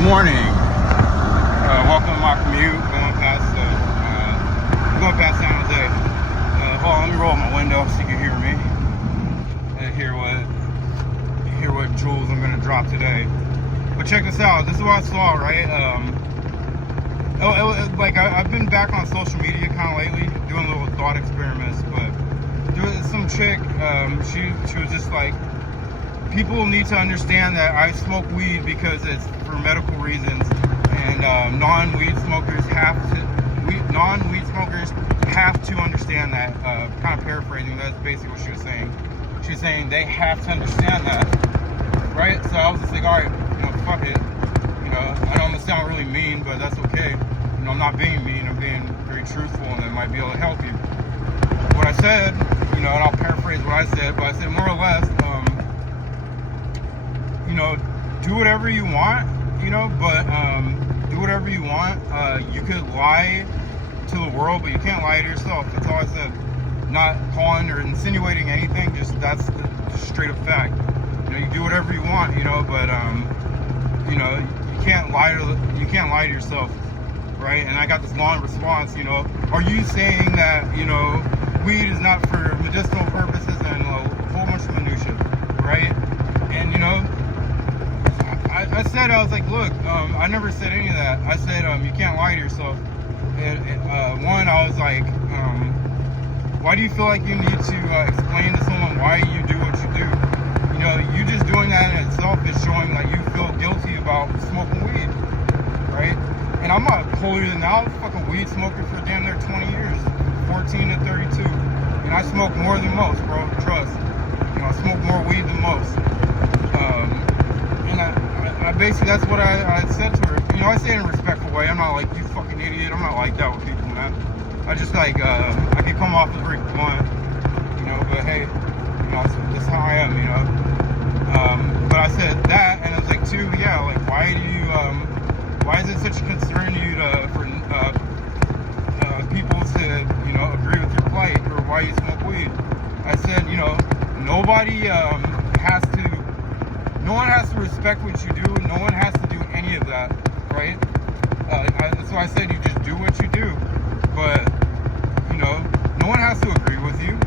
Morning. Welcome to my commute. Going past San Jose. Hold on, let me roll my window so you can hear me and hear what jewels I'm gonna drop today. But check this out. This is what I saw. Right. I've been back on social media kind of lately, doing little thought experiments. But there was some chick. She was just like, people need to understand that I smoke weed because it's for medical reasons, and non-weed smokers have to understand that. Kind of paraphrasing, that's basically what she was saying. She was saying they have to understand that, right? So I was just like, all right, fuck it. I know I'm gonna sound really mean, but that's okay. I'm not being mean. I'm being very truthful, and it might be able to help you. What I said, and I'll paraphrase what I said, but I said more or less, do whatever you want, but do whatever you want. You could lie to the world, but you can't lie to yourself. That's all I said. Not calling or insinuating anything, just that's the straight up fact. You do whatever you want, but you can't lie to yourself, right? And I got this long response, are you saying that, weed is not for medicinal purposes, and a whole bunch of minutia, right? And I said, I was like, look, I never said any of that. I said, you can't lie to yourself. And one, I was like, why do you feel like you need to explain to someone why you do what you do? You just doing that in itself is showing that you feel guilty about smoking weed, right? And I'm not holier than thou. I'm a fucking weed smoker for damn near 20 years, 14 to 32. And I smoke more than most, bro, trust. I smoke more weed than most. And I basically, that's what I said to her. I say it in a respectful way. I'm not like, you fucking idiot. I'm not like that with people, man. I just like, I can come off as very blunt, but hey, this is how I am, But I said that, and I was like, too, yeah, like, why is it such a concern to you for people to, agree with your plight or why you smoke weed? I said, no one has to respect what you do. No one has to do any of that, right? That's why I said you just do what you do. But, no one has to agree with you.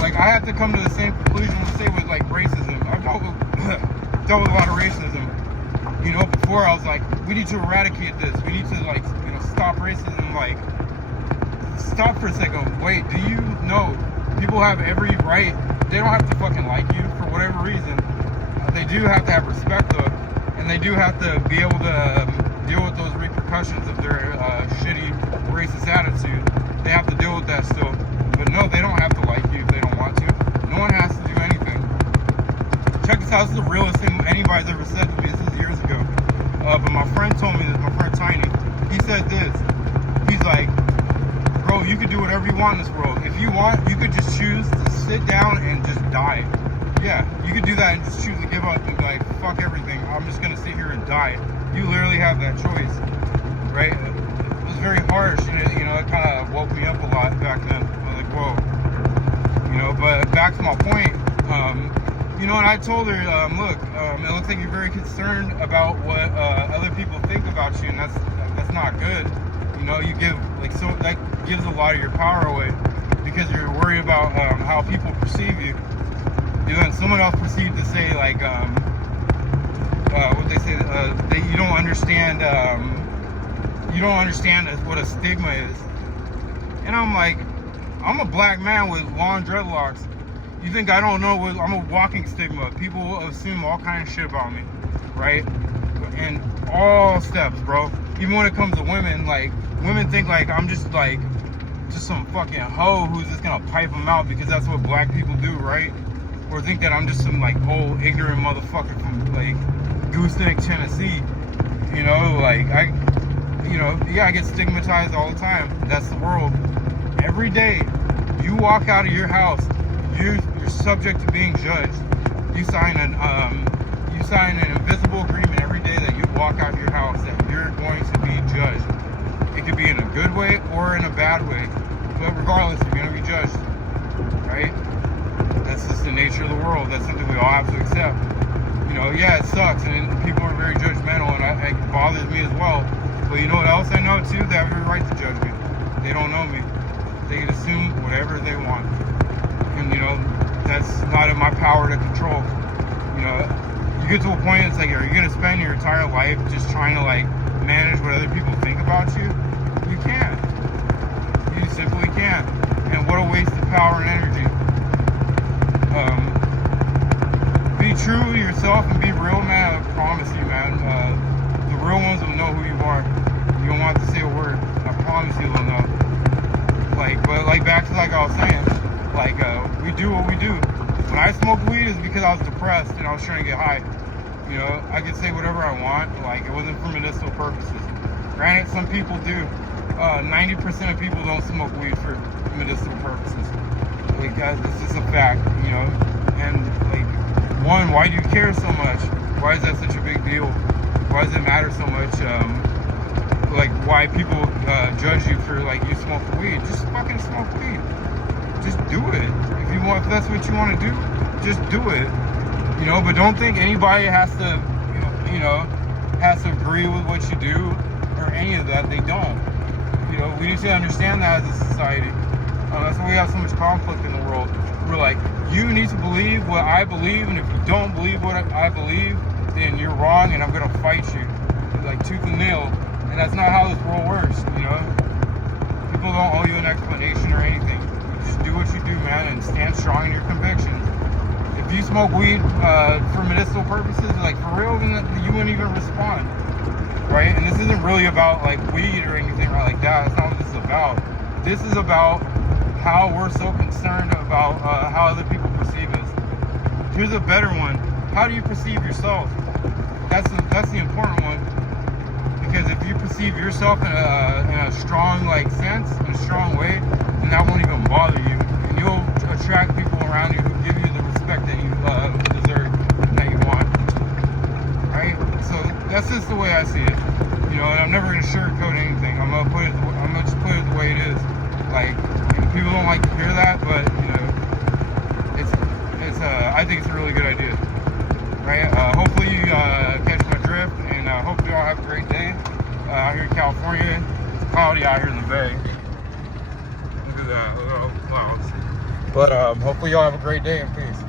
Like, I have to come to the same conclusion, let's say, with, like, racism. I've dealt with a lot of racism. Before I was like, we need to eradicate this. We need to, like, stop racism. Like, stop for a second. Wait, do you know people have every right? They don't have to fucking like you for whatever reason. They do have to have respect, though. And they do have to be able to deal with those repercussions of their shitty racist attitude. They have to deal with that still. But no, they don't have to like you if they don't want to. No one has to do anything. Check this out. This is the realest thing anybody's ever said to me. This is years ago. But my friend told me this. My friend Tiny. He said this. He's like, bro, you could do whatever you want in this world. If you want, you could just choose to sit down and just die. Yeah, you could do that and just choose to give up and be like, fuck everything. I'm just going to sit here and die. You literally have that choice, right? It was very harsh. It kind of woke me up a lot back then. I was like, whoa. But back to my point, and I told her, look, it looks like you're very concerned about what other people think about you, and that's not good. You give, so that gives a lot of your power away because you're worried about how people perceive you. And someone else proceeded to say, like, what they say, you don't understand what a stigma is. And I'm like, I'm a black man with long dreadlocks. You think I don't know I'm a walking stigma? People assume all kind of shit about me, right? And all steps, bro. Even when it comes to women, like, women think like I'm just some fucking hoe who's just gonna pipe them out because that's what black people do, right? Or think that I'm just some like old ignorant motherfucker from like Gooseneck, Tennessee. I get stigmatized all the time. That's the world. Every day you walk out of your house, you're subject to being judged. You sign an invisible agreement every day that you walk out of your house that you're going to be judged. It could be in a good way or in a bad way, but regardless, you're going to be judged, right? That's just the nature of the world. That's something we all have to accept. Yeah, it sucks, and people are very judgmental, and bothers me as well. But you know what else I know too? They have every right to judge me. They don't know me. They can assume whatever they want. And you know, that's not in my power to control. You know, you get to a point, it's like, are you gonna spend your entire life just trying to like manage what other people think about you? You can't. You simply can't. And what a waste of power and energy. Be true to yourself and be real, man. I promise you, man. The real ones will know who you are. You don't have to say a word. I promise you they'll know. But back to like I was saying, we do what we do. When I smoked weed, it's because I was depressed and I was trying to get high. You know, I could say whatever I want. Like, it wasn't for medicinal purposes. Granted, some people do. 90% of people don't smoke weed for medicinal purposes. Like, this is a fact, you know. And like, one, why do you care so much? Why is that such a big deal? Why does it matter so much? Like, why people judge you for like you smoke weed? Just fucking smoke weed. Just do it. If that's what you want to do, just do it. You know, but don't think anybody has to, has to agree with what you do or any of that. They don't. You know, we need to understand that as a society. That's why we have so much conflict in the world. We're like, you need to believe what I believe, and if you don't believe what I believe, then you're wrong, and I'm gonna fight you, like tooth and nail. And that's not how this world works. You know, people don't owe you an explanation or anything. Just do what you do, man, and stand strong in your convictions. If you smoke weed for medicinal purposes, like for real, then you wouldn't even respond, right? And this isn't really about like weed or anything like that. That's not what this is about. This is about how we're so concerned about how other people perceive us. Here's a better one. How do you perceive yourself? That's the important one. Because if you perceive yourself in a strong like sense, in a strong way, then that won't even bother you, and you'll attract people around you who give you the respect that you deserve and that you want. Right? So that's just the way I see it. You know, and I'm never gonna sugarcoat anything. I'm gonna just put it the way it is. Like, people don't like to hear that, but you know, I think it's a really good idea. Right? Hopefully you catch my drift, and hope you all have a great day out here in California. It's cloudy out here in the Bay. Look at that, look at all the clouds. But hopefully y'all have a great day, and peace.